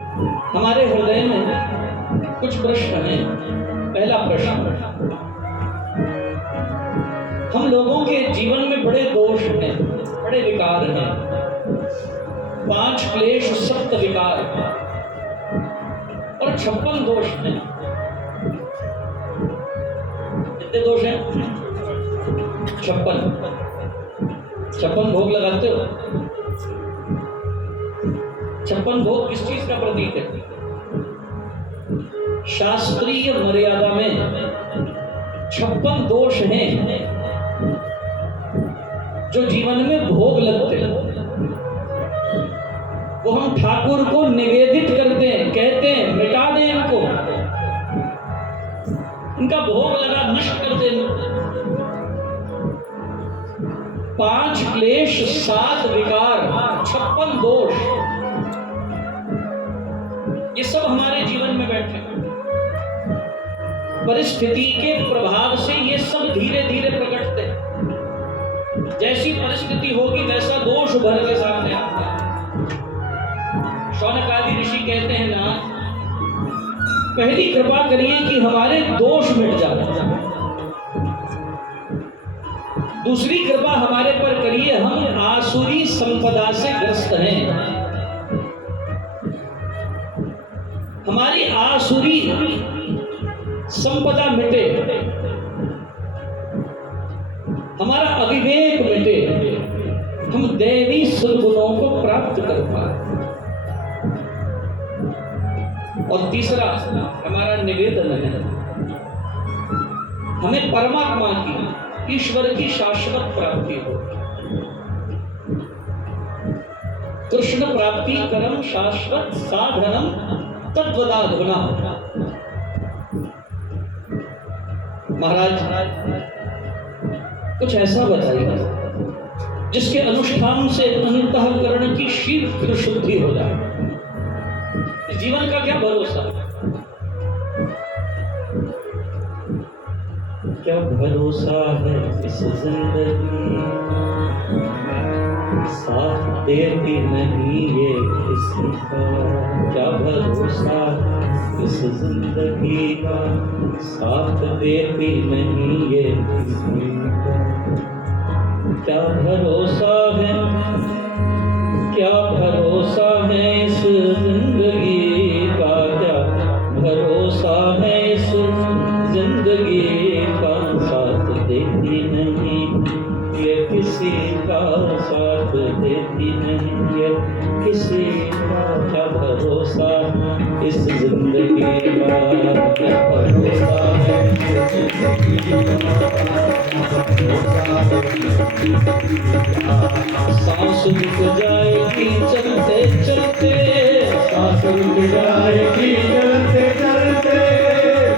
हमारे हृदय में कुछ प्रश्न हैं। पहला प्रश्न, हम लोगों के जीवन में बड़े दोष हैं, बड़े विकार हैं। 5 क्लेश 7 विकार और 56 दोष हैं। कितने दोष हैं? 56 भोग लगाते हो? 56 भोग किस चीज का प्रतीक है? शास्त्रीय मर्यादा में 56 दोष हैं जो जीवन में भोग लगते हैं। वो हम ठाकुर को निवेदित करते हैं, कहते हैं मिटा दें इनको, इनका भोग लगा, नष्ट कर दें। 5 क्लेश 7 विकार 56 दोष, ये सब हमारे जीवन में बैठे हैं। परिस्थिति के प्रभाव से ये सब धीरे धीरे प्रकटते हैं। जैसी परिस्थिति होगी वैसा दोष उभर के सामने आता है। शौनक आदि ऋषि कहते हैं ना, पहली कृपा करिए कि हमारे दोष मिट जाए, दूसरी कृपा हमारे पर करिए हम आसुरी संपदा से ग्रस्त हैं। हमारी आसुरी संपदा मिटे, हमारा अविवेक मिटे, हम दैवी सद्गुणों को प्राप्त कर पाए। और तीसरा हमारा निवेदन है, हमें परमात्मा की, ईश्वर की शाश्वत प्राप्ति हो। कृष्ण प्राप्ति करम शाश्वत साधनम तद्वदाधुना। महाराज कुछ ऐसा बताइए जिसके अनुष्ठान से अंतःकरण की शीघ्र शुद्धि हो जाए। इस जीवन का क्या भरोसा? क्या भरोसा है इस जिंदगी, साथ देती नहीं ये किसी का। क्या भरोसा इस जिंदगी का, साथ देती नहीं ये किसी का। क्या भरोसा है, क्या भरोसा है इस जिंदगी का, क्या भरोसा है इस जिंदगी का, साथ देती नहीं ये किसी का, साथ देती नहीं ये किसी का। क्या भरोसा इस जिंदगी का, क्या भरोसा है सांस रुक जाएगी चलते चलते, सांस रुक जाएगी चलते चलते,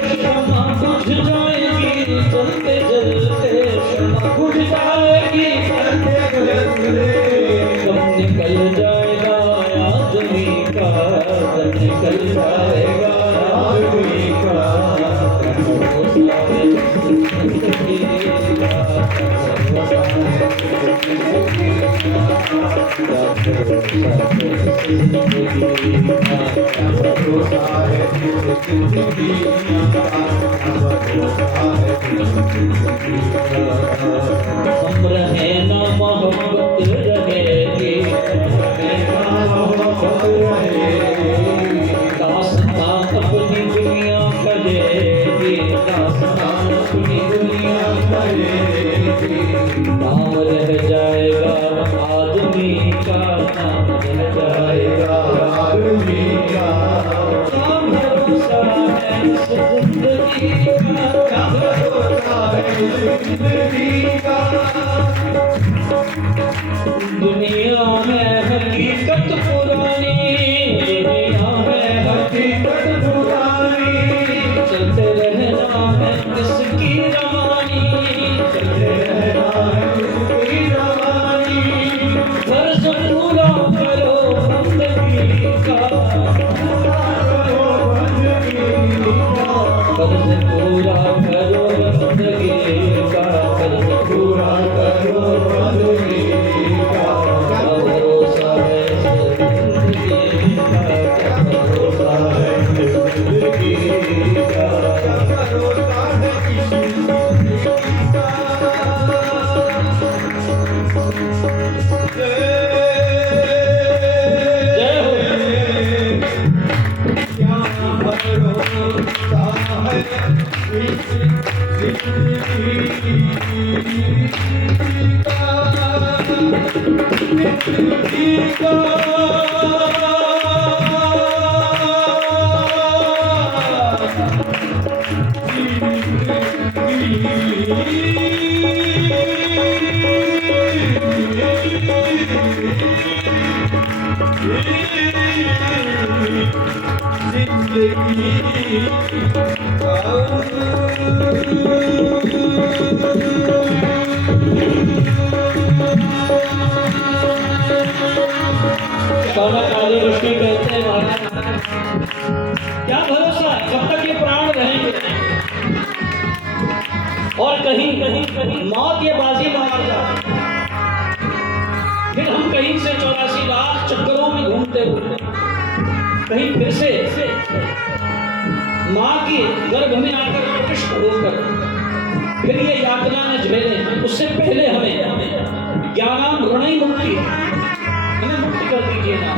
क्षमा बुझ जाएगी चलते चलते, क्षमा बुझ जाएगी चलते चलते। कब निकल जाएगा आदमी का, कब निकल जाएगा आदमी का। हम रहे ना मोहब्बत रहेगी, दास्तां अपनी दुनिया करेगी, दास्तां अपनी दुनिया करेगी। नाम रह जाएगा आदमी का, नाम रह जाएगा आदमी का। क्या भरोसा है इस जिंदगी का, क्या भरोसा है इस जिंदगी का। दुनिया है हकीकत पुरानी, दुनिया है हकीकत पुरानी, चलते रहना है इसकी रवानी, चलते रहना है इसकी रवानी। फर्ज पूरा करो बंदगी का, फर्ज पूरा आदि ऋषि कहते हैं महाराज क्या भरोसा जब तक ये प्राण रहेंगे और कहीं मौत ये बाजी न मार जाए, फिर हम कहीं से 84 लाख चक्करों में घूमते हुए कहीं फिर से माँ के गर्भ में आकर प्रविष्ट होकर फिर ये यातना न झेलें, उससे पहले हमें ज्ञानाम ऋणी मुक्ति हमें मुक्त कर दीजिए ना।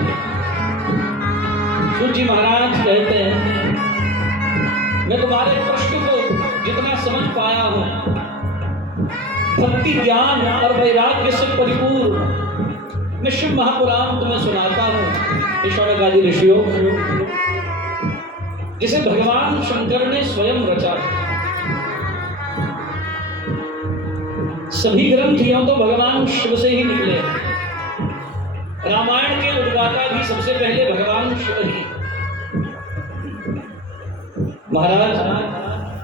सूत जी महाराज कहते हैं मैं तुम्हारे प्रश्न को जितना समझ पाया हूं भक्ति ज्ञान और वैराग्य से परिपूर्ण मैं शिव महापुराण तुम्हें सुनाता हूं। ईश्वर आदि ऋषियों जिसे भगवान शंकर ने स्वयं रचा, सभी ग्रंथ यूं तो भगवान शिव से ही निकले, रामायण के उद्गाता भी सबसे पहले भगवान शिव ही। महाराज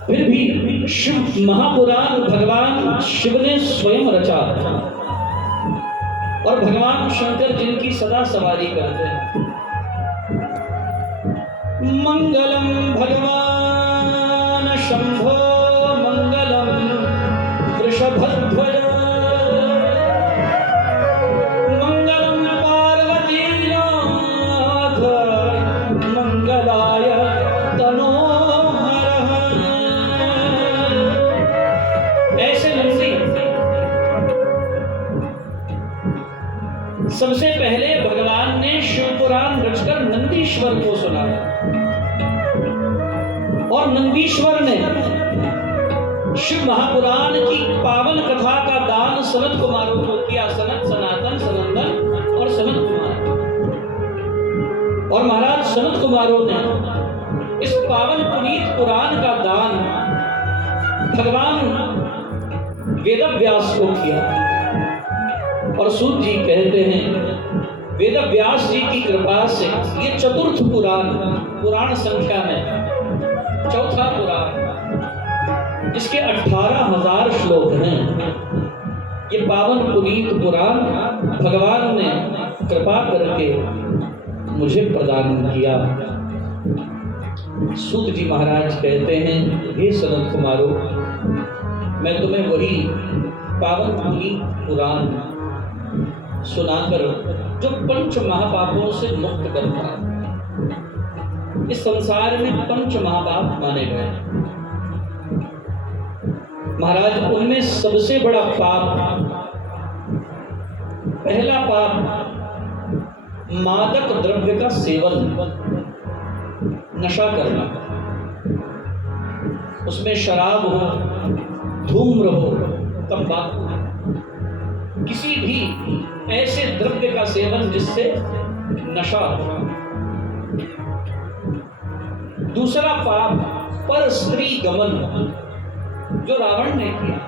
फिर भी शिव महापुराण भगवान शिव ने स्वयं रचा और भगवान शंकर जिनकी सदा सवारी करते हैं। मंगलम भगवान शंभो मंगलम वृषभध्वज मंगलम पार्वती नाथ मंगलाय तनोहर। ऐसे नंदी सबसे पहले भगवान ने शिवपुराण रचकर नंदीश्वर को सुनाया और नंदीश्वर ने शिव महापुराण की पावन कथा का दान सनत कुमारों को किया। सनत, सनातन, सनंदन और सनत कुमार। और महाराज सनत कुमारों ने इस पावन पुनीत पुराण का दान भगवान वेदव्यास को किया। और सूत जी कहते हैं वेदव्यास जी की कृपा से ये चतुर्थ पुराण संख्या में चौथा पुराण जिसके 18,000 श्लोक हैं, ये पावन पुनीत पुराण भगवान ने कृपा करके मुझे प्रदान किया। सूत जी महाराज कहते हैं हे सनत कुमारों मैं तुम्हें वही पावन पुनीत पुराण सुनाकर जो पंच महापापों से मुक्त करता है। इस संसार में पंच महापाप माने गए महाराज, उनमें सबसे बड़ा पाप, पहला पाप मादक द्रव्य का सेवन, नशा करना, उसमें शराब हो, धूम्र हो, तंबाकू, किसी भी ऐसे द्रव्य का सेवन जिससे नशा हो। दूसरा पाप पर स्त्री गमन, जो रावण ने किया।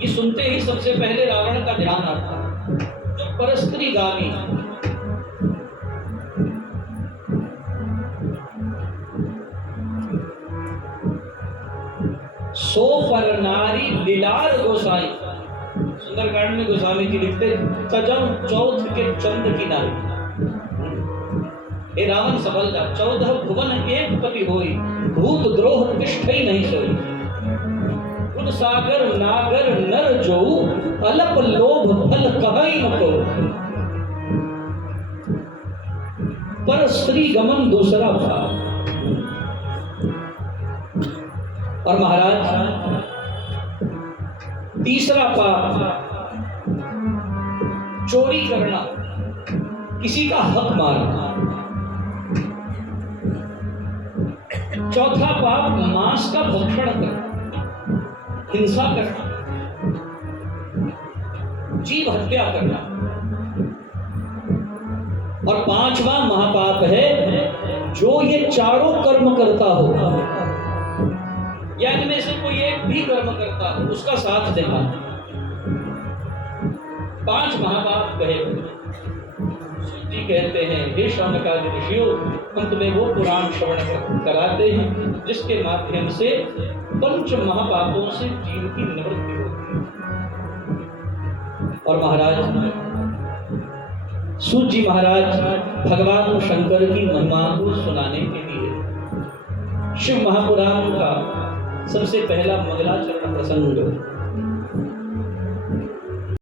ये सुनते ही सबसे पहले रावण का ध्यान आता है, जो परस्त्री गामी। सो पर नारी लीलार गोसाई, सुंदरकांड में गोस्वामी जी लिखते तजम चौथ के चंद्र की नारी। हे रावण सफल था, 14 भुवन एक पति होई, भूत द्रोह तिष्ठ ही नहीं सोई। खुद सागर नागर नर जो, अलप लोभ फल कहई न को। पर स्त्री गमन दूसरा भाव। और महाराज तीसरा पाप चोरी करना, किसी का हक मारना। चौथा पाप मांस का भक्षण करना, हिंसा करना, जीव हत्या करना। और पांचवा महापाप है जो ये चारों कर्म करता हो, या इनमें से कोई एक भी कर्म करता हो उसका साथ देना। 5 महापाप कहे। जी कहते हैं, हे शौनकादि ऋषियों, हम तुम्हें वो पुराण श्रवण कराते हैं जिसके माध्यम से 5 महापापों से जीव की निवृत्ति होती है। और महाराज सूत जी महाराज भगवान शंकर की महिमा को सुनाने के लिए शिव महापुराण का सबसे पहला मंगलाचरण प्रसंग